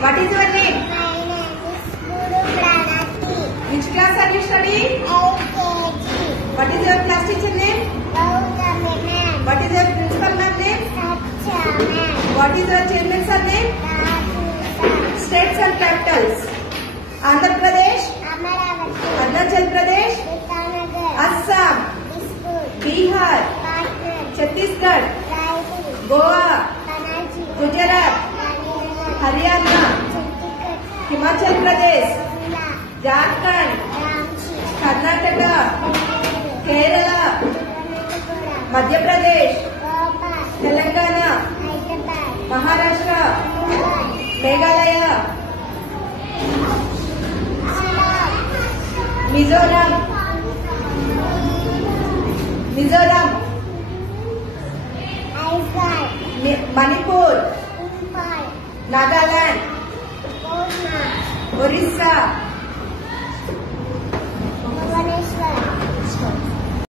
What is your name? My name is Guru Pranati. Which class are you studying? LKG. What is your class teacher name? Gautami ma'am. What is your principal ma'am name? Satya ma'am. What is your chairman sir name? Raju sir. States and capitals. Andhra Pradesh, Amaravati. Arunachal Pradesh, Itanagar. Assam, Dispur. Bihar, Patna. Chhattisgarh, Raipur. Goa, Panaji. Gujarat, Ganesh. Haryana, Chhattisgarh. Himachal Pradesh, Kerala. Jharkhand, Ramchi. Karnataka, Kerala, Tirunelveli. Madhya Pradesh, Goa. Telangana, Hyderabad. Maharashtra, Mumbai. Meghalaya, Assam. Mizoram, Aizawl. Manipur, Imphal. Nagaland, Pune. Orissa,